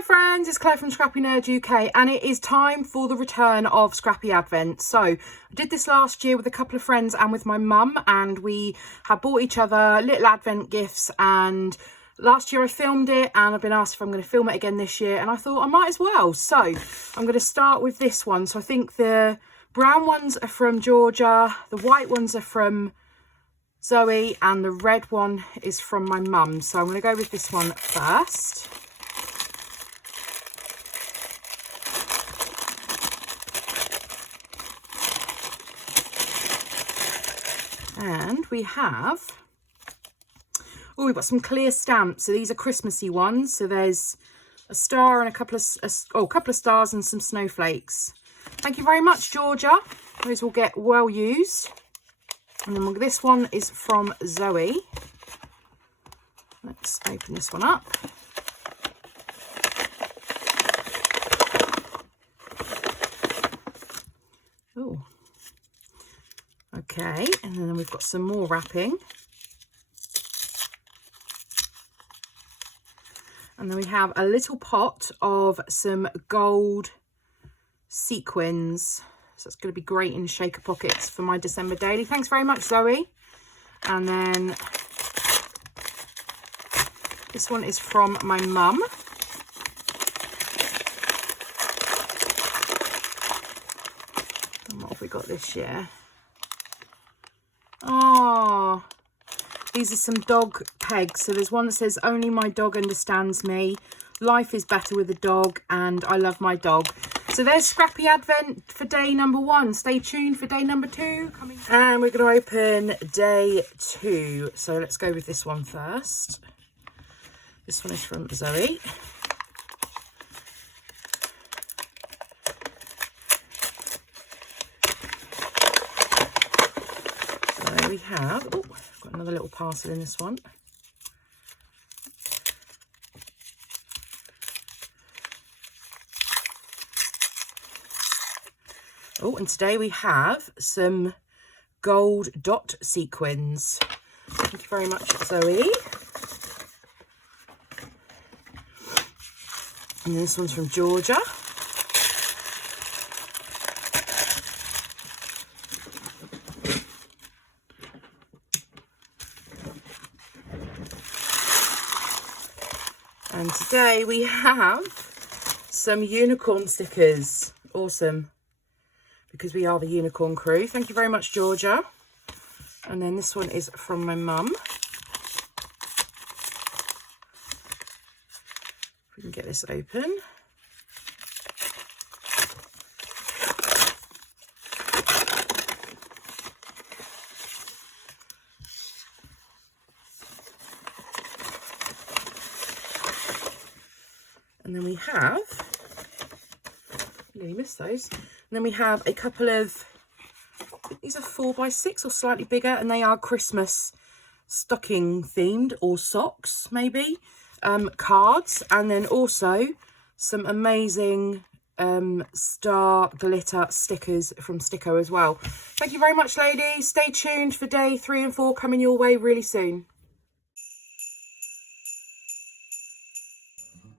Hi friends, it's Claire from ScrappyNerdUK and it is time for the return of Scrappy Advent. So I did this last year with a couple of friends and with my mum, and we have bought each other little Advent gifts, and last year I filmed it and I've been asked if I'm going to film it again this year, and I thought I might as well. So I'm going to start with this one. So I think the brown ones are from Georgia, the white ones are from Zoe, and the red one is from my mum. So I'm going to go with this one first. And we have, oh, we've got some clear stamps. So these are Christmassy ones. So there's a star and a couple of stars and some snowflakes. Thank you very much, Georgia. Those will get well used. And then this one is from Zoe. Let's open this one up. Oh. Okay, and then we've got some more wrapping. And then we have a little pot of some gold sequins. So it's going to be great in shaker pockets for my December daily. Thanks very much, Zoe. And then this one is from my mum. And what have we got this year? Oh, these are some dog pegs. So there's one that says, "Only my dog understands me. Life is better with a dog, and I love my dog." So there's Scrappy Advent for day number 1. Stay tuned for day number 2. And we're going to open day 2. So let's go with this one first. This one is from Zoe. We have, oh, I've got another little parcel in this one. Oh, and today we have some gold dot sequins. Thank you very much, Zoe. And this one's from Georgia. And today we have some unicorn stickers. Awesome. Because we are the unicorn crew. Thank you very much, Georgia. And then this one is from my mum. If we can get this open. And then we have, nearly missed those. And then we have a couple of, I think these are 4x6 or slightly bigger, and they are Christmas stocking themed, or socks maybe, cards, and then also some amazing star glitter stickers from Sticko as well. Thank you very much, ladies. Stay tuned for day 3 and 4 coming your way really soon.